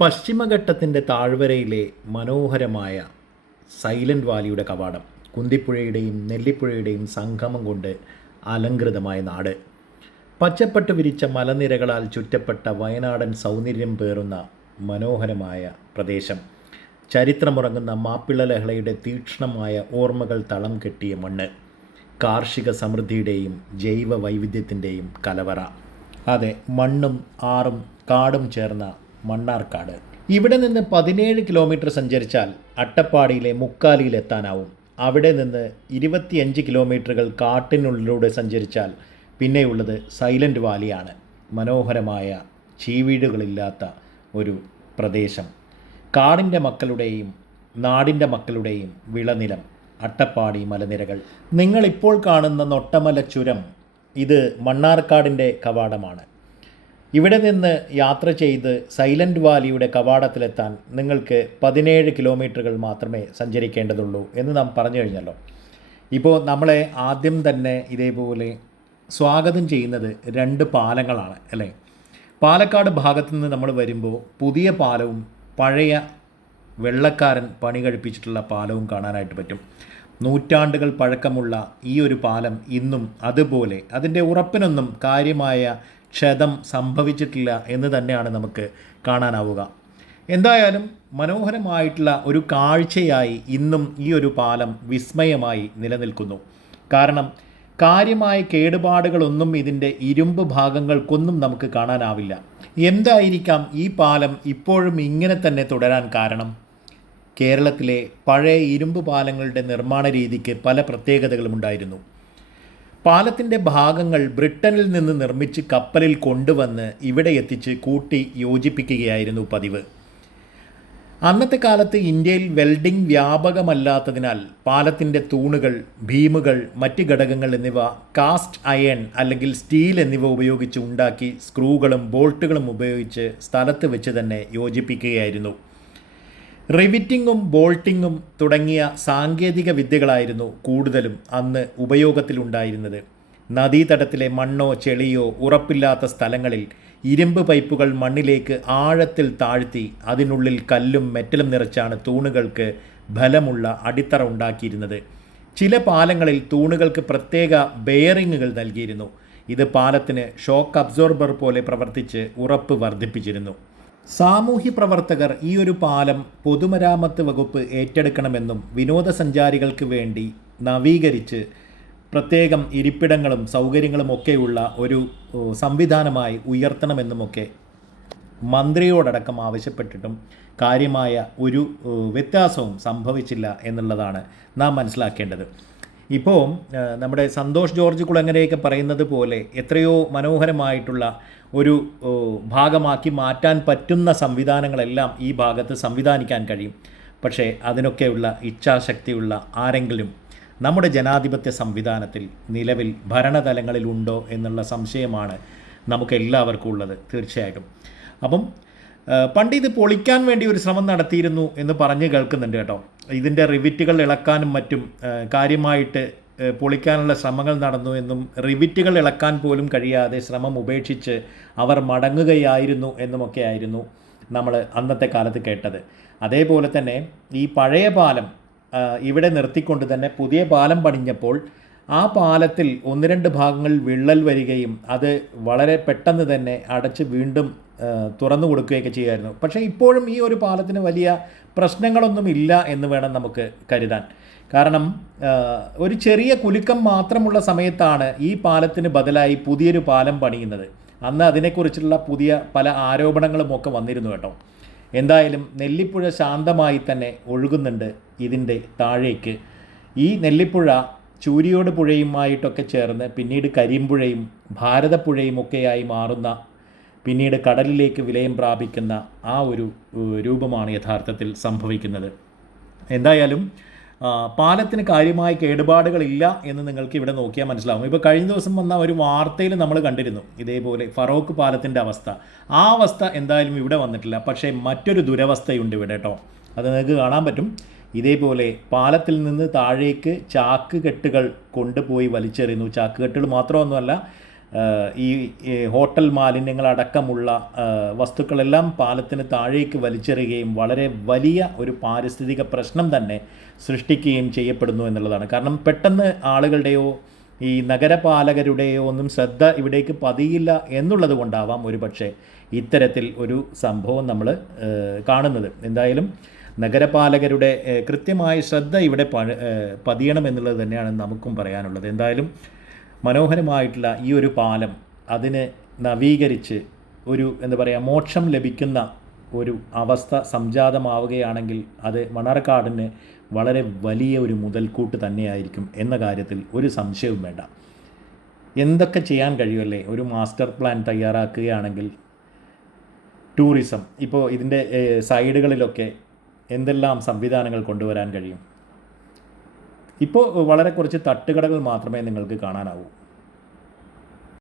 പശ്ചിമഘട്ടത്തിന്റെ താഴ്വരയിലെ മനോഹരമായ സൈലന്റ് വാലിയുടെ കവാടം കുന്തിപ്പുഴയുടെയും നെല്ലിപ്പുഴയുടെയും സംഗമം കൊണ്ട് അലങ്കൃതമായ നാട്. പച്ചപ്പട്ട് വിരിച്ച മലനിരകളാൽ ചുറ്റപ്പെട്ട വയനാടൻ സൗന്ദര്യം പേറുന്ന മനോഹരമായ പ്രദേശം. ചരിത്രമുറങ്ങുന്ന മാപ്പിള ലഹളയുടെ തീക്ഷ്ണമായ ഓർമ്മകൾ തളം കെട്ടിയ മണ്ണ്. കാർഷിക സമൃദ്ധിയുടെയും ജൈവ വൈവിധ്യത്തിന്റെയും കലവറ. അതെ മണ്ണും ആറും കാടും ചേർന്ന മണ്ണാർക്കാട്. ഇവിടെ നിന്ന് പതിനേഴ് കിലോമീറ്റർ സഞ്ചരിച്ചാൽ അട്ടപ്പാടിയിലെ മുക്കാലിയിലെത്താനാവും അവിടെ നിന്ന് ഇരുപത്തിയഞ്ച് കിലോമീറ്ററുകൾ കാട്ടിനുള്ളിലൂടെ സഞ്ചരിച്ചാൽ പിന്നെയുള്ളത് സൈലന്റ് വാലിയാണ്. മനോഹരമായ ചീവീടുകളില്ലാത്ത ഒരു പ്രദേശം. കാടിന്റെ മക്കളുടെയും നാടിന്റെ മക്കളുടെയും വിളനിലം അട്ടപ്പാടി മലനിരകൾ. നിങ്ങളിപ്പോൾ കാണുന്ന നൊട്ടമല ചുരം ഇത് മണ്ണാർക്കാടിന്റെ കവാടമാണ്. ഇവിടെ നിന്ന് യാത്ര ചെയ്ത് സൈലന്റ് വാലിയുടെ കവാടത്തിലെത്താൻ നിങ്ങൾക്ക് പതിനേഴ് കിലോമീറ്ററുകൾ മാത്രമേ സഞ്ചരിക്കേണ്ടതുള്ളൂ എന്ന് നാം പറഞ്ഞു കഴിഞ്ഞല്ലോ. ഇപ്പോൾ നമ്മളെ ആദ്യം തന്നെ ഇതേപോലെ സ്വാഗതം ചെയ്യുന്നത് രണ്ട് പാലങ്ങളാണ് അല്ലേ? പാലക്കാട് ഭാഗത്തു നിന്ന് നമ്മൾ വരുമ്പോൾ പുതിയ പാലവും പഴയ വെള്ളക്കാരൻ പണി കഴിപ്പിച്ചിട്ടുള്ള പാലവും കാണാനായിട്ട് പറ്റും. നൂറ്റാണ്ടുകൾ പഴക്കമുള്ള ഈ ഒരു പാലം ഇന്നും അതുപോലെ അതിന്റെ ഉറപ്പിനൊന്നും കാര്യമായ ക്ഷതം സംഭവിച്ചിട്ടില്ല എന്ന് തന്നെയാണ് നമുക്ക് കാണാനാവുക. എന്തായാലും മനോഹരമായിട്ടുള്ള ഒരു കാഴ്ചയായി ഇന്നും ഈ ഒരു പാലം വിസ്മയമായി നിലനിൽക്കുന്നു. കാരണം കാര്യമായ കേടുപാടുകളൊന്നും ഇതിന്റെ ഇരുമ്പ് ഭാഗങ്ങൾക്കൊന്നും നമുക്ക് കാണാനാവില്ല. എന്തായിരിക്കാം ഈ പാലം ഇപ്പോഴും ഇങ്ങനെ തന്നെ തുടരാൻ കാരണം? കേരളത്തിലെ പഴയ ഇരുമ്പ് പാലങ്ങളുടെ നിർമ്മാണ രീതിക്ക് പല പ്രത്യേകതകളും ഉണ്ടായിരുന്നു. പാലത്തിന്റെ ഭാഗങ്ങൾ ബ്രിട്ടനിൽ നിന്ന് നിർമ്മിച്ച് കപ്പലിൽ കൊണ്ടുവന്ന് ഇവിടെ എത്തിച്ച് കൂട്ടി യോജിപ്പിക്കുകയായിരുന്നു പതിവ്. അന്നത്തെ കാലത്ത് ഇന്ത്യയിൽ വെൽഡിംഗ് വ്യാപകമല്ലാത്തതിനാൽ പാലത്തിന്റെ തൂണുകൾ ഭീമുകൾ മറ്റ് ഘടകങ്ങൾ എന്നിവ കാസ്റ്റ് അയൺ അല്ലെങ്കിൽ സ്റ്റീൽ എന്നിവ ഉപയോഗിച്ച് ഉണ്ടാക്കി സ്ക്രൂകളും ബോൾട്ടുകളും ഉപയോഗിച്ച് സ്ഥലത്ത് വെച്ച് തന്നെ യോജിപ്പിക്കുകയായിരുന്നു. റിവിറ്റിങ്ങും ബോൾട്ടിങ്ങും തുടങ്ങിയ സാങ്കേതിക വിദ്യകളായിരുന്നു കൂടുതലും അന്ന് ഉപയോഗത്തിലുണ്ടായിരുന്നത്. നദീതടത്തിലെ മണ്ണോ ചെളിയോ ഉറപ്പില്ലാത്ത സ്ഥലങ്ങളിൽ ഇരുമ്പ് പൈപ്പുകൾ മണ്ണിലേക്ക് ആഴത്തിൽ താഴ്ത്തി അതിനുള്ളിൽ കല്ലും മെറ്റലും നിറച്ചാണ് തൂണുകൾക്ക് ബലമുള്ള അടിത്തറ ഉണ്ടാക്കിയിരുന്നത്. ചില പാലങ്ങളിൽ തൂണുകൾക്ക് പ്രത്യേക ബെയറിങ്ങുകൾ നൽകിയിരുന്നു. ഇത് പാലത്തിന് ഷോക്ക് അബ്സോർബർ പോലെ പ്രവർത്തിച്ച് ഉറപ്പ് വർദ്ധിപ്പിച്ചിരുന്നു. സാമൂഹ്യ പ്രവർത്തകർ ഈ ഒരു പാലം പൊതുമരാമത്ത് വകുപ്പ് ഏറ്റെടുക്കണമെന്നും വിനോദസഞ്ചാരികൾക്ക് വേണ്ടി നവീകരിച്ച് പ്രത്യേകം ഇരിപ്പിടങ്ങളും സൗകര്യങ്ങളും ഒക്കെയുള്ള ഒരു സംവിധാനമായി ഉയർത്തണമെന്നുമൊക്കെ മന്ത്രിയോടടക്കം ആവശ്യപ്പെട്ടിട്ടും കാര്യമായ ഒരു വ്യത്യാസവും സംഭവിച്ചില്ല എന്നുള്ളതാണ് നാം മനസ്സിലാക്കേണ്ടത്. ഇപ്പോൾ നമ്മുടെ സന്തോഷ് ജോർജ് കുളങ്ങരയൊക്കെ പറയുന്നത് പോലെ എത്രയോ മനോഹരമായിട്ടുള്ള ഒരു ഭാഗമാക്കി മാറ്റാൻ പറ്റുന്ന സംവിധാനങ്ങളെല്ലാം ഈ ഭാഗത്ത് സംവിധാനിക്കാൻ കഴിയും. പക്ഷേ അതിനൊക്കെയുള്ള ഇച്ഛാശക്തിയുള്ള ആരെങ്കിലും നമ്മുടെ ജനാധിപത്യ സംവിധാനത്തിൽ നിലവിൽ ഭരണതലങ്ങളിലുണ്ടോ എന്നുള്ള സംശയമാണ് നമുക്കെല്ലാവർക്കും ഉള്ളത് തീർച്ചയായിട്ടും. അപ്പം പണ്ട് ഇത് പൊളിക്കാൻ വേണ്ടി ഒരു ശ്രമം നടത്തിയിരുന്നു എന്ന് പറഞ്ഞ് കേൾക്കുന്നുണ്ട് കേട്ടോ. ഇതിന്റെ റിവിറ്റുകൾ ഇളക്കാനും മറ്റും കാര്യമായിട്ട് പൊളിക്കാനുള്ള ശ്രമങ്ങൾ നടന്നു എന്നും റിവിറ്റുകൾ ഇളക്കാൻ പോലും കഴിയാതെ ശ്രമം ഉപേക്ഷിച്ച് അവർ മടങ്ങുകയായിരുന്നു എന്നുമൊക്കെ ആയിരുന്നു നമ്മൾ അന്നത്തെ കാലത്ത് കേട്ടത്. അതേപോലെ തന്നെ ഈ പഴയ പാലം ഇവിടെ നിർത്തിക്കൊണ്ട് തന്നെ പുതിയ പാലം പണിഞ്ഞപ്പോൾ ആ പാലത്തിൽ ഒന്ന് രണ്ട് ഭാഗങ്ങളിൽ വിള്ളൽ വരികയും അത് വളരെ പെട്ടെന്ന് തന്നെ അടച്ച് വീണ്ടും തുറന്നു കൊടുക്കുകയൊക്കെ ചെയ്യുമായിരുന്നു. പക്ഷേ ഇപ്പോഴും ഈ ഒരു പാലത്തിന് വലിയ പ്രശ്നങ്ങളൊന്നും ഇല്ല എന്ന് വേണം നമുക്ക് കരുതാൻ. കാരണം ഒരു ചെറിയ കുലുക്കം മാത്രമുള്ള സമയത്താണ് ഈ പാലത്തിന് ബദലായി പുതിയൊരു പാലം പണിയുന്നത്. അന്ന് അതിനെക്കുറിച്ചുള്ള പുതിയ പല ആരോപണങ്ങളും ഒക്കെ വന്നിരുന്നു കേട്ടോ. എന്തായാലും നെല്ലിപ്പുഴ ശാന്തമായി തന്നെ ഒഴുകുന്നുണ്ട് ഇതിന്റെ താഴേക്ക്. ഈ നെല്ലിപ്പുഴ ചൂരിയോട് പുഴയുമായിട്ടൊക്കെ ചേർന്ന് പിന്നീട് കരിമ്പുഴയും ഭാരതപ്പുഴയും ഒക്കെയായി മാറുന്ന പിന്നീട് കടലിലേക്ക് വിലയം പ്രാപിക്കുന്ന ആ ഒരു രൂപമാണ് യഥാർത്ഥത്തിൽ സംഭവിക്കുന്നത്. എന്തായാലും പാലത്തിന് കാര്യമായ കേടുപാടുകളില്ല എന്ന് നിങ്ങൾക്ക് ഇവിടെ നോക്കിയാൽ മനസ്സിലാവും. ഇപ്പോൾ കഴിഞ്ഞ ദിവസം വന്ന ഒരു വാർത്തയിൽ നമ്മൾ കണ്ടിരുന്നു ഇതേപോലെ ഫറോക്ക് പാലത്തിന്റെ അവസ്ഥ. ആ അവസ്ഥ എന്തായാലും ഇവിടെ വന്നിട്ടില്ല. പക്ഷേ മറ്റൊരു ദുരവസ്ഥയുണ്ട് ഇവിടെ കേട്ടോ. അത് നിങ്ങൾക്ക് കാണാൻ പറ്റും. ഇതേപോലെ പാലത്തിൽ നിന്ന് താഴേക്ക് ചാക്ക് കെട്ടുകൾ കൊണ്ടുപോയി വലിച്ചെറിയുന്നു. ചാക്ക് കെട്ടുകൾ മാത്രമൊന്നുമല്ല ഈ ഹോട്ടൽ മാലിന്യങ്ങളടക്കമുള്ള അടക്കമുള്ള വസ്തുക്കളെല്ലാം പാലത്തിന് താഴേക്ക് വലിച്ചെറിയുകയും വളരെ വലിയ ഒരു പാരിസ്ഥിതിക പ്രശ്നം തന്നെ സൃഷ്ടിക്കുകയും ചെയ്യപ്പെടുന്നു എന്നുള്ളതാണ്. കാരണം പെട്ടെന്ന് ആളുകളുടെയോ ഈ നഗരപാലകരുടെയോ ഒന്നും ശ്രദ്ധ ഇവിടേക്ക് പതിയില്ല എന്നുള്ളത് കൊണ്ടാവാം ഒരു പക്ഷേ ഇത്തരത്തിൽ ഒരു സംഭവം നമ്മൾ കാണുന്നത്. എന്തായാലും നഗരപാലകരുടെ കൃത്യമായ ശ്രദ്ധ ഇവിടെ പതിയണം എന്നുള്ളത് തന്നെയാണ് നമുക്കും പറയാനുള്ളത്. എന്തായാലും മനോഹരമായിട്ടുള്ള ഈ ഒരു പാലം അതിനെ നവീകരിച്ച് ഒരു എന്താ പറയുക മോക്ഷം ലഭിക്കുന്ന ഒരു അവസ്ഥ സംജാതമാവുകയാണെങ്കിൽ അത് മണർക്കാടിന് വളരെ വലിയ ഒരു മുതൽക്കൂട്ട് തന്നെയായിരിക്കും എന്ന കാര്യത്തിൽ ഒരു സംശയവും വേണ്ട. എന്തൊക്കെ ചെയ്യാൻ കഴിയുമല്ലേ ഒരു മാസ്റ്റർ പ്ലാൻ തയ്യാറാക്കുകയാണെങ്കിൽ? ടൂറിസം. ഇപ്പോൾ ഇതിന്റെ സൈഡുകളിലൊക്കെ എന്തെല്ലാം സംവിധാനങ്ങൾ കൊണ്ടുവരാൻ കഴിയും? ഇപ്പോൾ വളരെ കുറച്ച് തട്ടുകടകൾ മാത്രമേ നിങ്ങൾക്ക് കാണാനാവൂ.